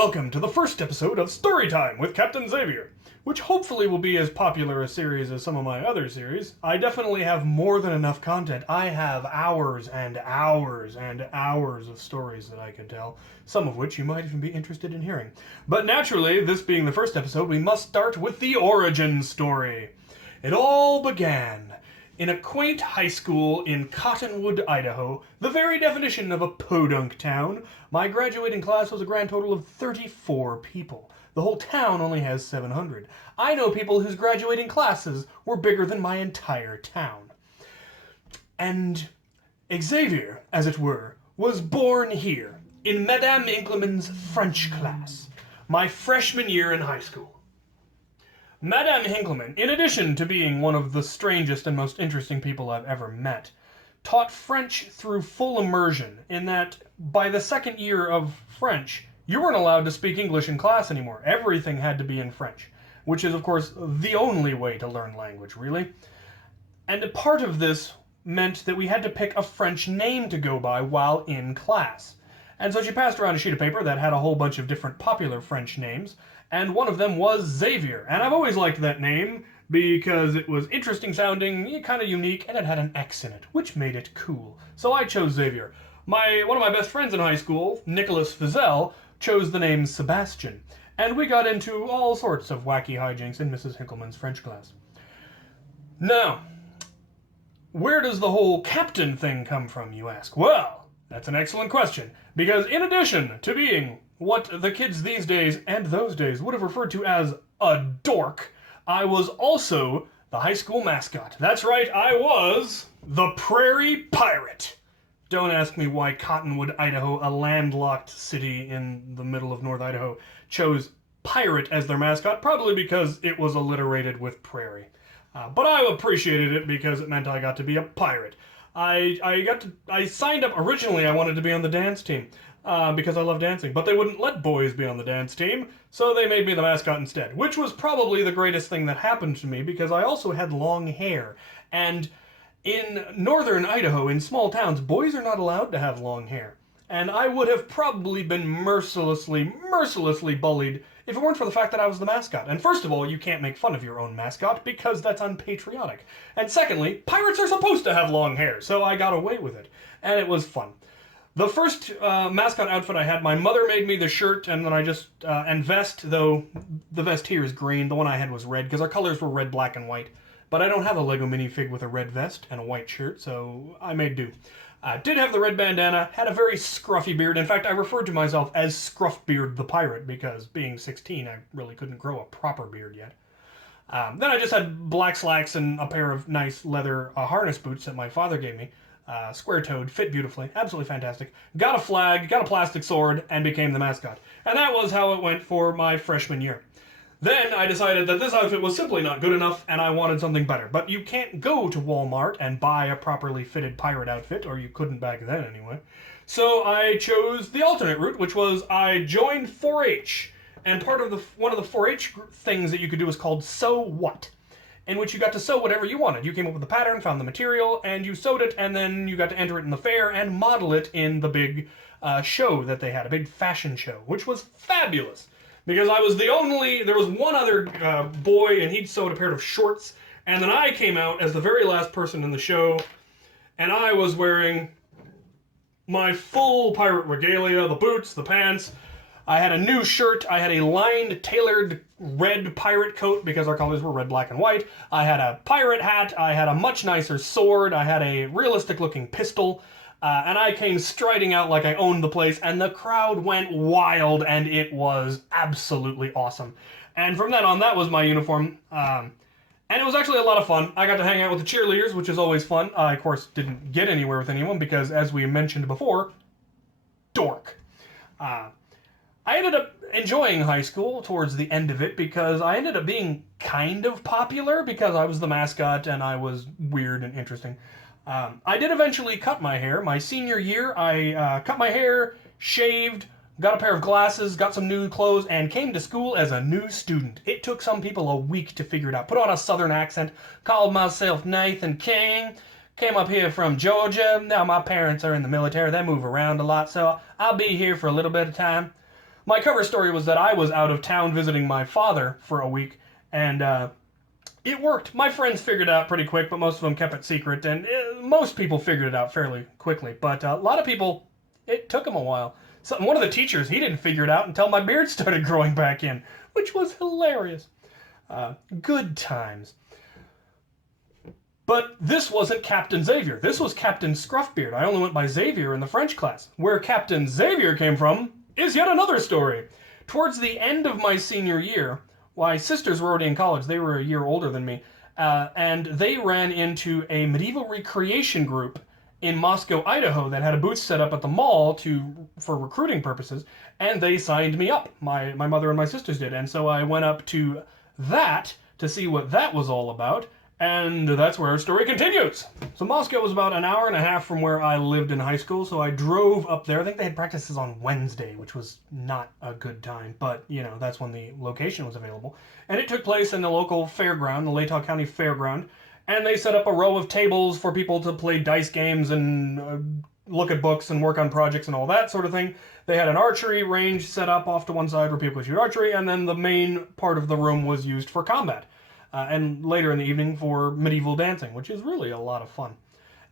welcome to the first episode of Storytime with Captain Xavier, which hopefully will be as popular a series as some of my other series. I definitely have more than enough content. I have hours and hours and hours of stories that I can tell, some of which you might even be interested in hearing. But naturally, this being the first episode, we must start with the origin story. It all began in a quaint high school in Cottonwood, Idaho, the very definition of a podunk town. My graduating class was a grand total of 34 people. The whole town only has 700. I know people whose graduating classes were bigger than my entire town. And Xavier, as it were, was born here, in Madame Ingleman's French class, my freshman year in high school. Madame Hinkleman, in addition to being one of the strangest and most interesting people I've ever met, taught French through full immersion, in that by the second year of French, you weren't allowed to speak English in class anymore. Everything had to be in French, which is, of course, the only way to learn language, really. And part of this meant that we had to pick a French name to go by while in class. And so she passed around a sheet of paper that had a whole bunch of different popular French names, and one of them was Xavier. And I've always liked that name because it was interesting sounding, kind of unique, and it had an X in it, which made it cool. So I chose Xavier. One of my best friends in high school, Nicholas Fizel, chose the name Sebastian, and we got into all sorts of wacky hijinks in Mrs. Hinkleman's French class. Now, where does the whole captain thing come from, you ask? Well, that's an excellent question, because in addition to being what the kids these days and those days would have referred to as a dork, I was also the high school mascot. That's right, I was the Prairie Pirate. Don't ask me why Cottonwood, Idaho, a landlocked city in the middle of North Idaho, chose pirate as their mascot, probably because it was alliterated with prairie. But I appreciated it because it meant I got to be a pirate. I signed up, originally I wanted to be on the dance team, because I love dancing, but they wouldn't let boys be on the dance team, so they made me the mascot instead, which was probably the greatest thing that happened to me because I also had long hair. And in northern Idaho, in small towns, boys are not allowed to have long hair. And I would have probably been mercilessly bullied if it weren't for the fact that I was the mascot. And first of all, you can't make fun of your own mascot because that's unpatriotic. And secondly, pirates are supposed to have long hair, so I got away with it. And it was fun. The first mascot outfit I had, my mother made me the shirt, and then and vest, though the vest here is green. The one I had was red, because our colors were red, black, and white. But I don't have a Lego minifig with a red vest and a white shirt, so I made do. Did have the red bandana, had a very scruffy beard. In fact, I referred to myself as Scruffbeard the Pirate, because being 16, I really couldn't grow a proper beard yet. Then I just had black slacks and a pair of nice leather harness boots that my father gave me. Square-toed, fit beautifully, absolutely fantastic. Got a flag, got a plastic sword, and became the mascot. And that was how it went for my freshman year. Then I decided that this outfit was simply not good enough, and I wanted something better. But you can't go to Walmart and buy a properly fitted pirate outfit, or you couldn't back then anyway. So I chose the alternate route, which was I joined 4-H. And part of one of the 4-H things that you could do was called Sew What, in which you got to sew whatever you wanted. You came up with the pattern, found the material, and you sewed it, and then you got to enter it in the fair and model it in the big show that they had, a big fashion show, which was fabulous. Because I was there was one other boy, and he'd sewed a pair of shorts, and then I came out as the very last person in the show, and I was wearing my full pirate regalia, the boots, the pants. I had a new shirt, I had a lined, tailored red pirate coat because our colors were red, black, and white. I had a pirate hat, I had a much nicer sword, I had a realistic looking pistol, and I came striding out like I owned the place, and the crowd went wild, and it was absolutely awesome. And from then on, that was my uniform, and it was actually a lot of fun. I got to hang out with the cheerleaders, which is always fun. I, of course, didn't get anywhere with anyone because, as we mentioned before, dork. I ended up enjoying high school towards the end of it because I ended up being kind of popular because I was the mascot and I was weird and interesting. I did eventually cut my hair. My senior year, I cut my hair, shaved, got a pair of glasses, got some new clothes, and came to school as a new student. It took some people a week to figure it out. Put on a southern accent, called myself Nathan King, came up here from Georgia. Now my parents are in the military. They move around a lot, so I'll be here for a little bit of time. my cover story was that I was out of town visiting my father for a week, and it worked. My friends figured it out pretty quick, but most of them kept it secret, and most people figured it out fairly quickly. But a lot of people, it took them a while. So one of the teachers, he didn't figure it out until my beard started growing back in, which was hilarious. Good times. But this wasn't Captain Xavier. This was Captain Scruffbeard. I only went by Xavier in the French class. Where Captain Xavier came from is yet another story. Towards the end of my senior year, my sisters were already in college. They were a year older than me. And they ran into a medieval recreation group in Moscow, Idaho that had a booth set up at the mall for recruiting purposes. And they signed me up. My mother and my sisters did. And so I went up to that to see what that was all about. And that's where our story continues. So Moscow was about an hour and a half from where I lived in high school, so I drove up there. I think they had practices on Wednesday, which was not a good time, but, you know, that's when the location was available. And it took place in the local fairground, the Latah County Fairground, and they set up a row of tables for people to play dice games and look at books and work on projects and all that sort of thing. They had an archery range set up off to one side where people could shoot archery, and then the main part of the room was used for combat. And later in the evening for medieval dancing, which is really a lot of fun.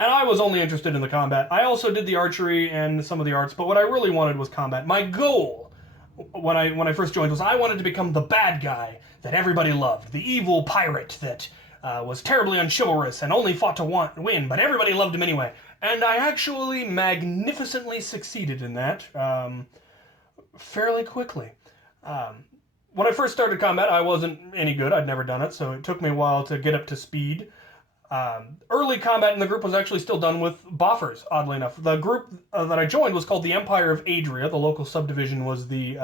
And I was only interested in the combat. I also did the archery and some of the arts, but what I really wanted was combat. My goal, when I first joined, was I wanted to become the bad guy that everybody loved, the evil pirate that was terribly unchivalrous and only fought to win, but everybody loved him anyway. And I actually magnificently succeeded in that fairly quickly. When I first started combat, I wasn't any good. I'd never done it, so it took me a while to get up to speed. Early combat in the group was actually still done with boffers, oddly enough. The group that I joined was called the Empire of Adria. The local subdivision was the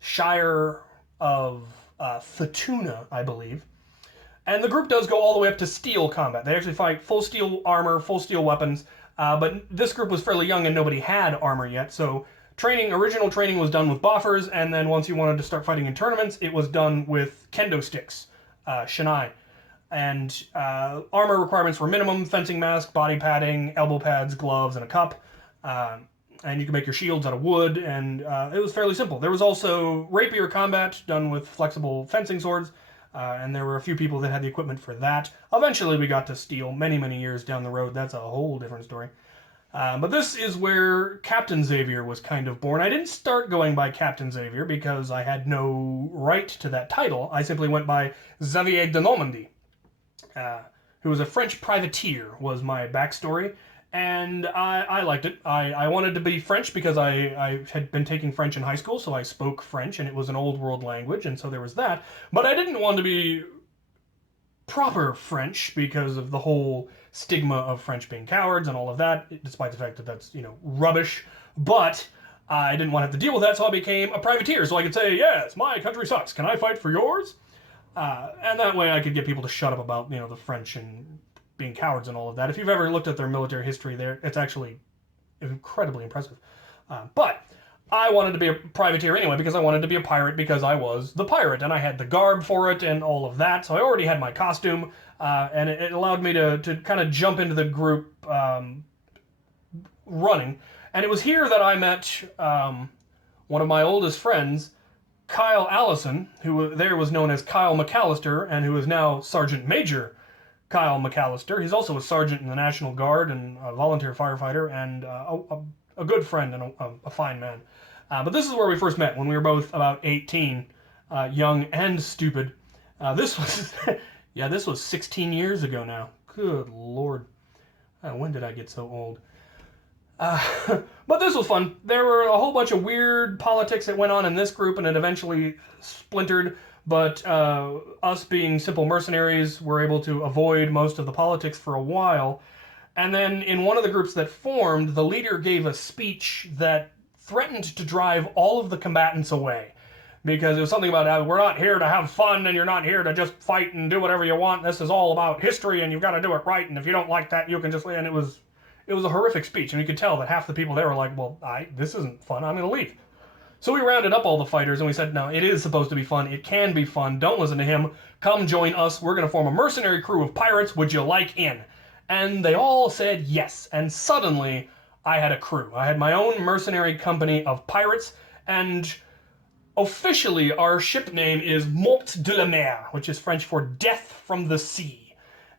Shire of Futuna, I believe. And the group does go all the way up to steel combat. They actually fight full steel armor, full steel weapons, but this group was fairly young and nobody had armor yet, so original training was done with boffers, and then once you wanted to start fighting in tournaments, it was done with kendo sticks, shinai. And armor requirements were minimum: fencing mask, body padding, elbow pads, gloves, and a cup. And you could make your shields out of wood, and it was fairly simple. There was also rapier combat done with flexible fencing swords, and there were a few people that had the equipment for that. Eventually we got to steel many, many years down the road. That's a whole different story. But this is where Captain Xavier was kind of born. I didn't start going by Captain Xavier because I had no right to that title. I simply went by Xavier de Normandy, who was a French privateer, was my backstory. And I liked it. I wanted to be French because I had been taking French in high school, so I spoke French, and it was an old world language, and so there was that. But I didn't want to be proper French because of the whole stigma of French being cowards and all of that, despite the fact that that's, you know, rubbish. But I didn't want to have to deal with that, so I became a privateer, so I could say, yes, my country sucks. Can I fight for yours? And that way I could get people to shut up about, you know, the French and being cowards and all of that. If you've ever looked at their military history there, it's actually incredibly impressive. But I wanted to be a privateer anyway because I wanted to be a pirate because I was the pirate and I had the garb for it and all of that. So I already had my costume, and it allowed me to kind of jump into the group running. And it was here that I met one of my oldest friends, Kyle Allison, who there was known as Kyle McAllister and who is now Sergeant Major Kyle McAllister. He's also a sergeant in the National Guard and a volunteer firefighter and a good friend and a fine man. But this is where we first met, when we were both about 18, young and stupid. This was, yeah, this was 16 years ago now. Good Lord. When did I get so old? But this was fun. There were a whole bunch of weird politics that went on in this group, and it eventually splintered. But us being simple mercenaries were able to avoid most of the politics for a while. And then in one of the groups that formed, the leader gave a speech that threatened to drive all of the combatants away. Because it was something about, we're not here to have fun, and you're not here to just fight and do whatever you want. This is all about history, and you've got to do it right, and if you don't like that, you can just... And it was a horrific speech, and you could tell that half the people there were like, well, this isn't fun, I'm going to leave. So we rounded up all the fighters, and we said, no, it is supposed to be fun, it can be fun, don't listen to him, come join us, we're going to form a mercenary crew of pirates, would you like in? And they all said yes, and suddenly I had a crew. I had my own mercenary company of pirates, And officially, our ship name is Mort de la Mer, which is French for Death from the Sea.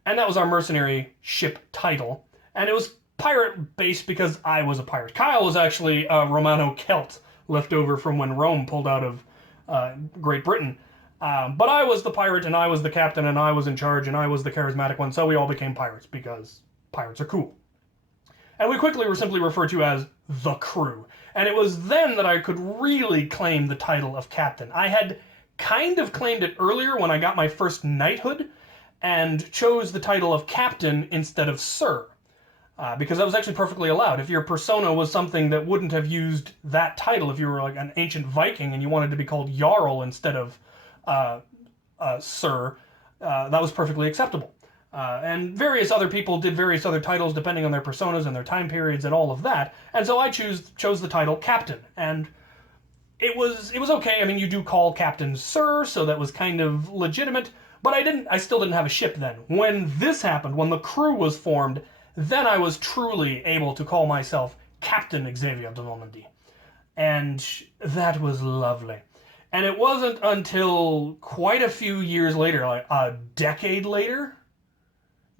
And that was our mercenary ship title. And it was pirate-based because I was a pirate. Kyle was actually a Romano-Celt, left over from when Rome pulled out of Great Britain. But I was the pirate, and I was the captain, and I was in charge, and I was the charismatic one, so we all became pirates, because pirates are cool. And we quickly were simply referred to as the crew. And it was then that I could really claim the title of captain. I had kind of claimed it earlier when I got my first knighthood, and chose the title of captain instead of sir. Because that was actually perfectly allowed. If your persona was something that wouldn't have used that title, if you were like an ancient Viking and you wanted to be called Jarl instead of sir, that was perfectly acceptable. And various other people did various other titles depending on their personas and their time periods and all of that. And so I chose the title captain. And it was okay. I mean, you do call captains sir, so that was kind of legitimate. But I still didn't have a ship then. When this happened, when the crew was formed, then I was truly able to call myself Captain Xavier de Normandy. And that was lovely. And it wasn't until quite a few years later, like a decade later,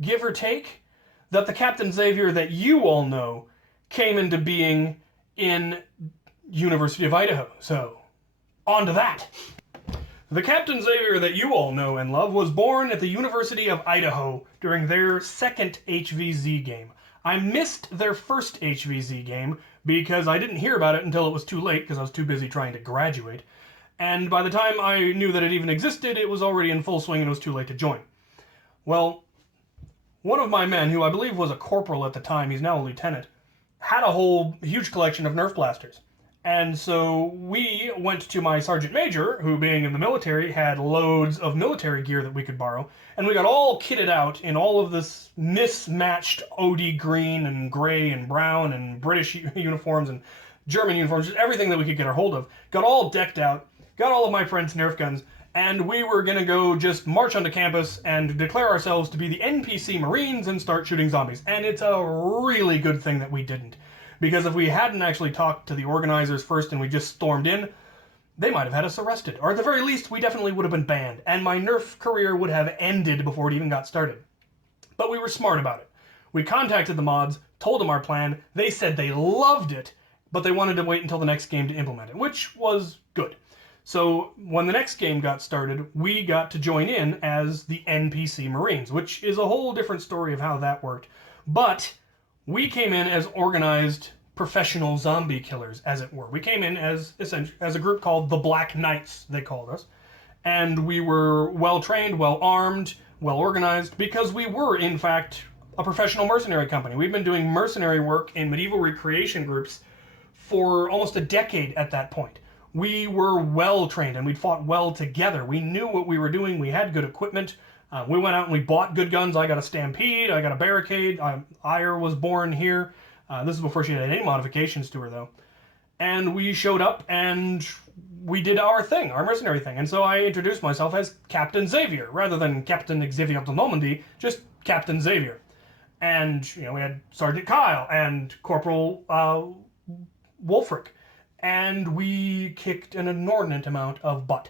give or take, that the Captain Xavier that you all know came into being in University of Idaho. So, on to that. The Captain Xavier that you all know and love was born at the University of Idaho during their second HVZ game. I missed their first HVZ game because I didn't hear about it until it was too late because I was too busy trying to graduate. And by the time I knew that it even existed, it was already in full swing and it was too late to join. Well, one of my men, who I believe was a corporal at the time, he's now a lieutenant, had a whole huge collection of Nerf blasters. And so we went to my sergeant major, who being in the military had loads of military gear that we could borrow, and we got all kitted out in all of this mismatched OD green and gray and brown and British uniforms and German uniforms, just everything that we could get our hold of. Got all decked out, got all of my friends' Nerf guns, and we were going to go just march onto campus and declare ourselves to be the NPC Marines and start shooting zombies. And it's a really good thing that we didn't. Because if we hadn't actually talked to the organizers first and we just stormed in, they might have had us arrested. Or at the very least, we definitely would have been banned. And my Nerf career would have ended before it even got started. But we were smart about it. We contacted the mods, told them our plan. They said they loved it, but they wanted to wait until the next game to implement it, which was good. So when the next game got started, we got to join in as the NPC Marines, which is a whole different story of how that worked. But we came in as organized professional zombie killers, as it were. We came in as a group called the Black Knights, they called us. And we were well-trained, well-armed, well-organized, because we were, in fact, a professional mercenary company. We've been doing mercenary work in medieval recreation groups for almost a decade at that point. We were well-trained, and we'd fought well together. We knew what we were doing. We had good equipment. We went out and we bought good guns. I got a Stampede. I got a Barricade. Ire was born here. This is before she had any modifications to her, though. And we showed up and we did our thing, our mercenary thing. And so I introduced myself as Captain Xavier, rather than Captain Xavier de Normandy, just Captain Xavier. And, you know, we had Sergeant Kyle and Corporal Wolfric. And we kicked an inordinate amount of butt.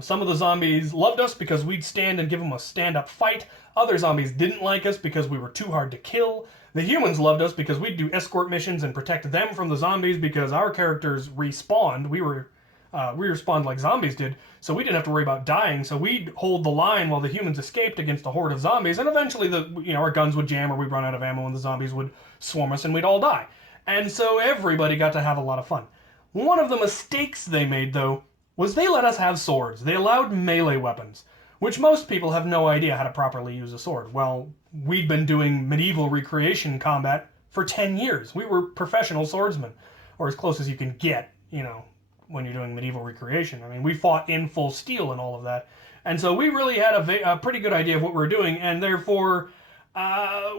Some of the zombies loved us because we'd stand and give them a stand-up fight. Other zombies didn't like us because we were too hard to kill. The humans loved us because we'd do escort missions and protect them from the zombies because our characters respawned. We respawned like zombies did, so we didn't have to worry about dying. So we'd hold the line while the humans escaped against a horde of zombies, and eventually our guns would jam or we'd run out of ammo and the zombies would swarm us and we'd all die. And so everybody got to have a lot of fun. One of the mistakes they made, though, was they let us have swords. They allowed melee weapons, which most people have no idea how to properly use a sword. Well, we'd been doing medieval recreation combat for 10 years. We were professional swordsmen, or as close as you can get, when you're doing medieval recreation. I mean, we fought in full steel and all of that. And so we really had a pretty good idea of what we were doing, and therefore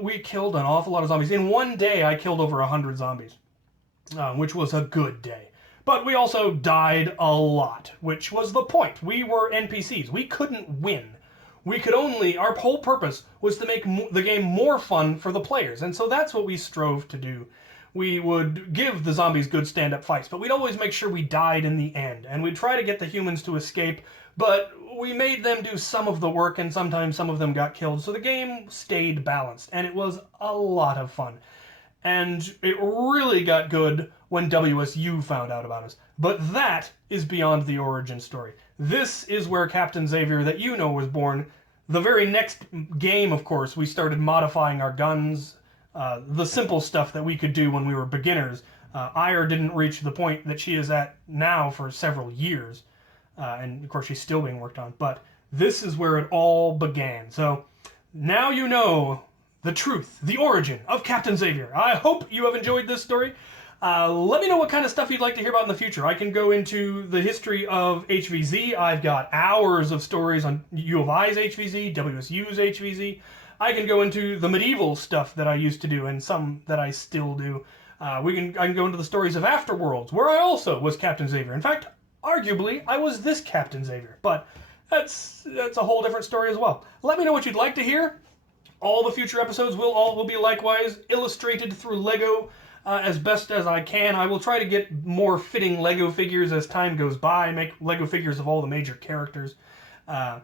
we killed an awful lot of zombies. In one day, I killed over 100 zombies, which was a good day. But we also died a lot, which was the point. We were NPCs. We couldn't win. Our whole purpose was to make the game more fun for the players. And so that's what we strove to do. we would give the zombies good stand-up fights, but we'd always make sure we died in the end, and we'd try to get the humans to escape, but we made them do some of the work, and sometimes some of them got killed, so the game stayed balanced, and it was a lot of fun. And it really got good when WSU found out about us. But that is beyond the origin story. This is where Captain Xavier that you know was born. The very next game, of course, we started modifying our guns, the simple stuff that we could do when we were beginners. Ire didn't reach the point that she is at now for several years. And of course she's still being worked on. But this is where it all began. So now you know the truth, the origin of Captain Xavier. I hope you have enjoyed this story. Let me know what kind of stuff you'd like to hear about in the future. I can go into the history of HVZ. I've got hours of stories on U of I's HVZ, WSU's HVZ. I can go into the medieval stuff that I used to do and some that I still do. I can go into the stories of Afterworlds, where I also was Captain Xavier. In fact, arguably, I was this Captain Xavier. But that's a whole different story as well. Let me know what you'd like to hear. All the future episodes will be likewise illustrated through Lego as best as I can. I will try to get more fitting Lego figures as time goes by, make Lego figures of all the major characters. I'm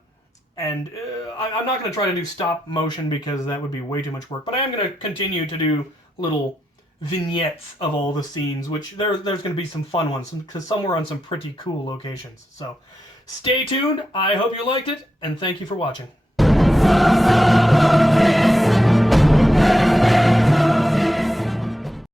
not going to try to do stop motion because that would be way too much work, but I am going to continue to do little vignettes of all the scenes, which there's going to be some fun ones, because some were on some pretty cool locations. So stay tuned. I hope you liked it, and thank you for watching.